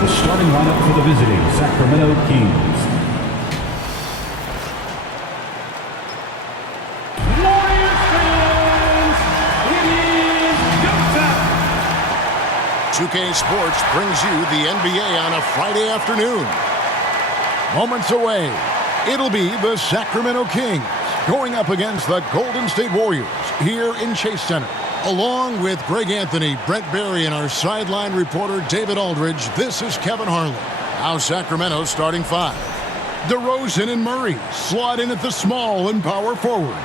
the starting lineup for the visiting Sacramento Kings. Warriors fans, it is go time! 2K Sports brings you the NBA on a Friday afternoon. Moments away, it'll be the Sacramento Kings going up against the Golden State Warriors here in Chase Center. Along with Greg Anthony, Brent Barry, and our sideline reporter David Aldridge, this is Kevin Harlan. Now Sacramento's starting five. DeRozan and Murray slot in at the small and power forward.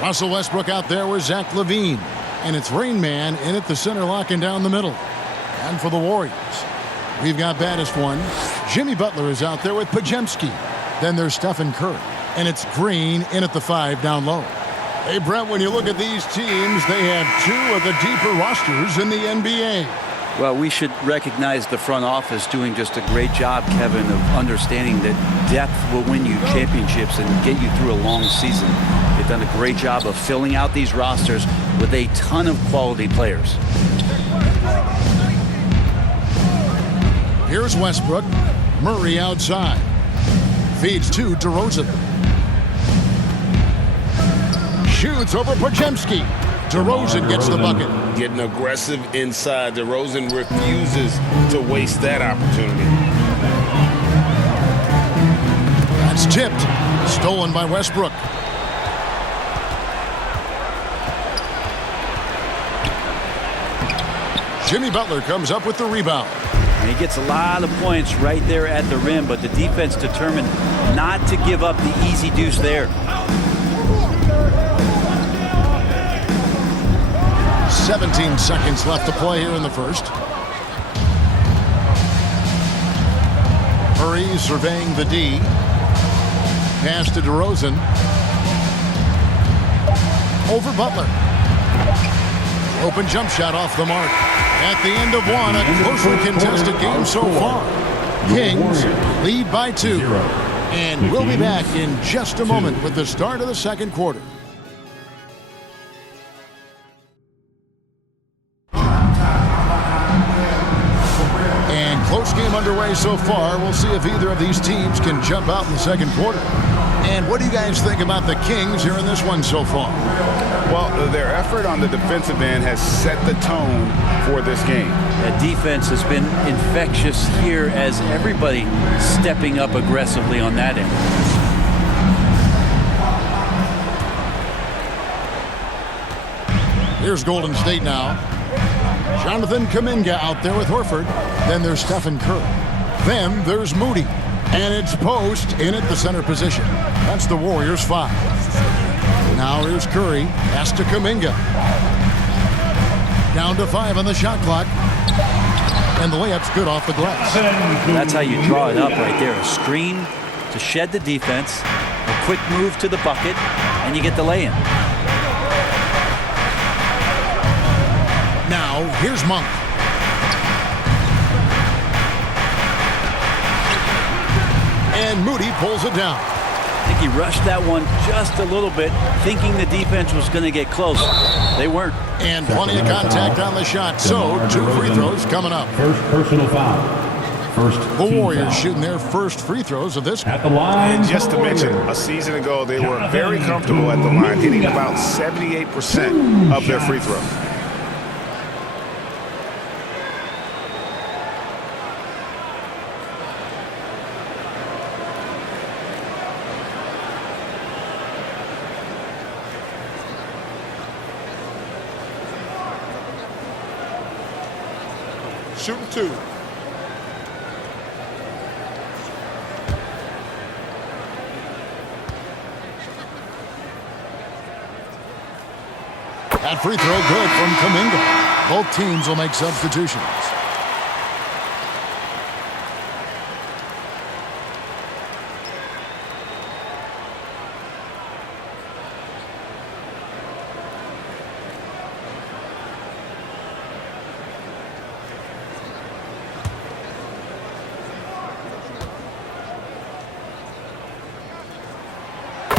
Russell Westbrook out there with Zach LaVine. And it's Rain Man in at the center, locking down the middle. And for the Warriors, we've got baddest one. Jimmy Butler is out there with Pajemski. Then there's Stephen Curry. And it's Green in at the five down low. Hey, Brent, when you look at these teams, they have two of the deeper rosters in the NBA. Well, we should recognize the front office doing just a great job, Kevin, of understanding that depth will win you championships and get you through a long season. They've done a great job of filling out these rosters with a ton of quality players. Here's Westbrook. Murray outside. Feeds to DeRozan. Shoots over Pajemski. DeRozan gets the bucket. Getting aggressive inside. DeRozan refuses to waste that opportunity. That's tipped. Stolen by Westbrook. Jimmy Butler comes up with the rebound. And he gets a lot of points right there at the rim, but the defense determined not to give up the easy deuce there. 17 seconds left to play here in the first. Murray surveying the D. Pass to DeRozan. Over Butler. Open jump shot off the mark. At the end of one, a closely contested game so far. Kings lead by 2. And we'll be back in just a moment with the start of the second quarter. Close game underway so far. We'll see if either of these teams can jump out in the second quarter. And what do you guys think about the Kings here in this one so far? Well, their effort on the defensive end has set the tone for this game. That defense has been infectious here as everybody stepping up aggressively on that end. Here's Golden State now. Jonathan Kuminga out there with Horford. Then there's Stephen Curry. Then there's Moody. And it's Post in at the center position. That's the Warriors' 5. Now here's Curry. Pass to Kuminga. Down to 5 on the shot clock. And the layup's good off the glass. That's how you draw it up right there. A screen to shed the defense. A quick move to the bucket. And you get the lay-in. Now, here's Monk. And Moody pulls it down. I think he rushed that one just a little bit, thinking the defense was going to get close. They weren't. And plenty of contact on the shot. So, 2 free throws coming up. First personal foul. First the Warriors shooting their first free throws of this. At the line. And just to mention, a season ago, they were very comfortable at the line, hitting about 78% of their free throws. Shooting 2. That free throw good from Kuminga. Both teams will make substitutions.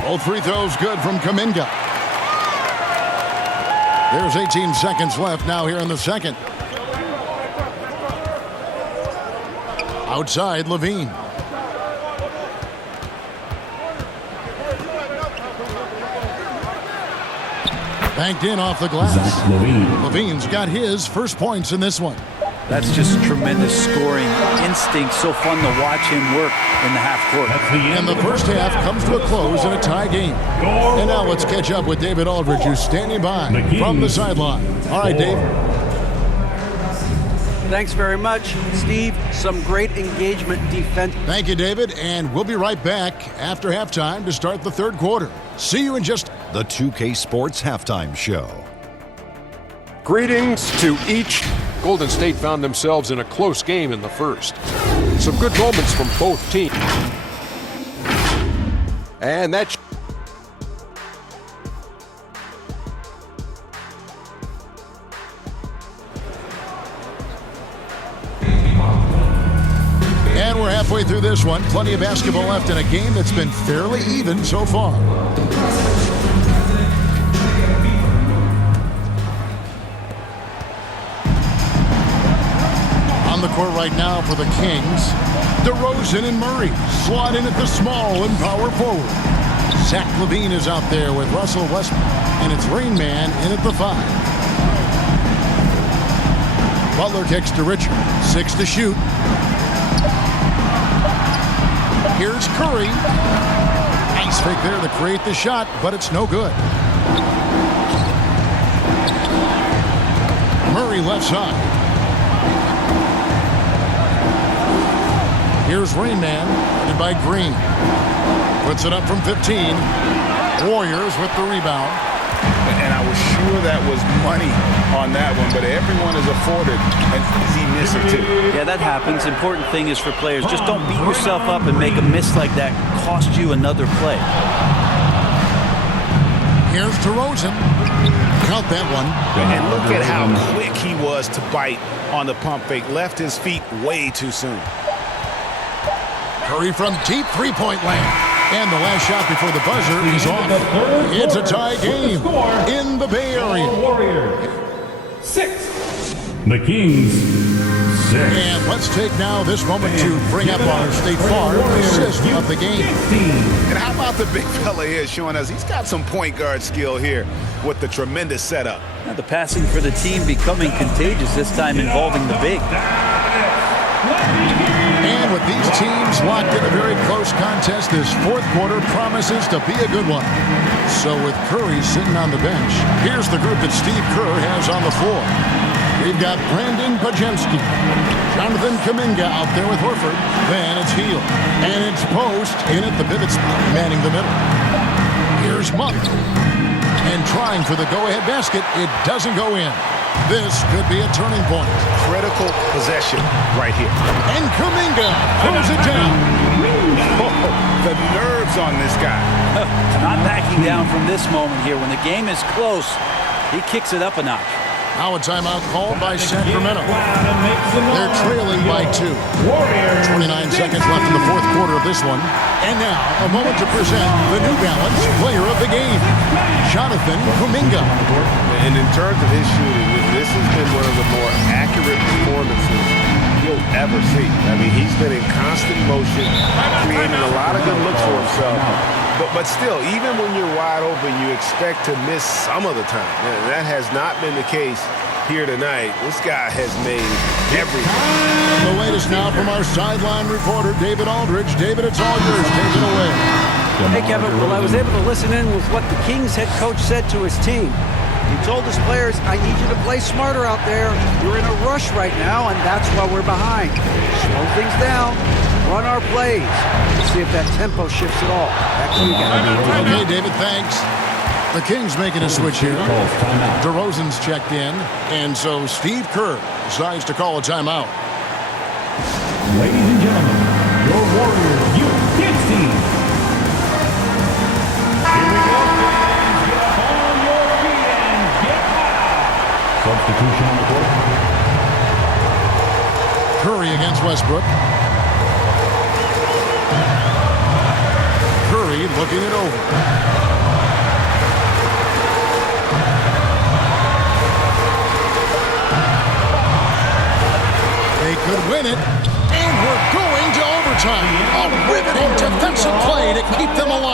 Both free throws good from Kuminga. There's 18 seconds left now here in the second. Outside, Levine. Banked in off the glass. Zach Levine. Levine's got his first points in this one. That's just tremendous scoring instinct. So fun to watch him work in the half court. And the first half comes to a close in a tie game. And now let's catch up with David Aldridge, who's standing by from the sideline. All right, Dave. Thanks very much, Steve. Some great engagement defense. Thank you, David. And we'll be right back after halftime to start the third quarter. See you in just... The 2K Sports Halftime Show. Greetings to each. Golden State found themselves in a close game in the first. Some good moments from both teams. And that... And we're halfway through this one. Plenty of basketball left in a game that's been fairly even so far. On the court right now for the Kings, DeRozan and Murray slot in at the small and power forward. Zach Levine is out there with Russell Westbrook, and it's Rain Man in at the 5. Butler kicks to Richard, 6 to shoot. Here's Curry. Nice fake there to create the shot, but it's no good. Murray left side. Here's Rain Man, headed by Green. Puts it up from 15. Warriors with the rebound. And I was sure that was money on that one, but everyone is afforded an easy miss or two. Yeah, that happens. Important thing is for players, just don't beat yourself up and make a miss like that cost you another play. Here's DeRozan. Count that one. And look at how quick he was to bite on the pump fake. Left his feet way too soon. Curry from deep three-point land. And the last shot before the buzzer is off. It's a tie game in the Bay Area. Warriors 6. The Kings 6. And let's take now this moment to bring up our State Farm assist of the game. And how about the big fella here showing us he's got some point guard skill here with the tremendous setup. Now the passing for the team becoming contagious, this time involving the big. And with these teams locked in a very close contest, this fourth quarter promises to be a good one. So with Curry sitting on the bench, here's the group that Steve Kerr has on the floor. We've got Brandon Pajemski, Jonathan Kuminga out there with Horford. Then it's Heel. And it's Post in at the pivot spot, manning the middle. Here's Monk. And trying for the go-ahead basket, it doesn't go in. This could be a turning point. Critical possession right here. And Kuminga throws it down. Oh, the nerves on this guy. Not backing down from this moment here. When the game is close, he kicks it up a notch. Now a timeout called by Sacramento. They're trailing by 2. 29 seconds left in the fourth quarter of this one. And now a moment to present the New Balance player of the game, Jonathan Kuminga. And in terms of his shooting, this has been one of the more accurate performances you'll ever see. I mean, he's been in constant motion, creating a lot of good looks for himself. But still, even when you're wide open, you expect to miss some of the time. And that has not been the case here tonight. This guy has made everything. The latest now from our sideline reporter, David Aldridge. David, it's all yours. Take it away. Hey, Kevin, well, I was able to listen in with what the Kings head coach said to his team. He told his players, I need you to play smarter out there. We're in a rush right now, and that's why we're behind. Slow things down. Run our plays. Let's see if that tempo shifts at all. Back to you guys. Okay, David, thanks. The Kings making a switch here. DeRozan's checked in, and so Steve Kerr decides to call a timeout. Ladies and gentlemen, your Warriors Youth Kids team. Here we go, fans. Get up on your feet and get out. Substitution on the court. Curry against Westbrook. Curry looking it over. They could win it. And we're going to overtime. A riveting defensive play to keep them alive.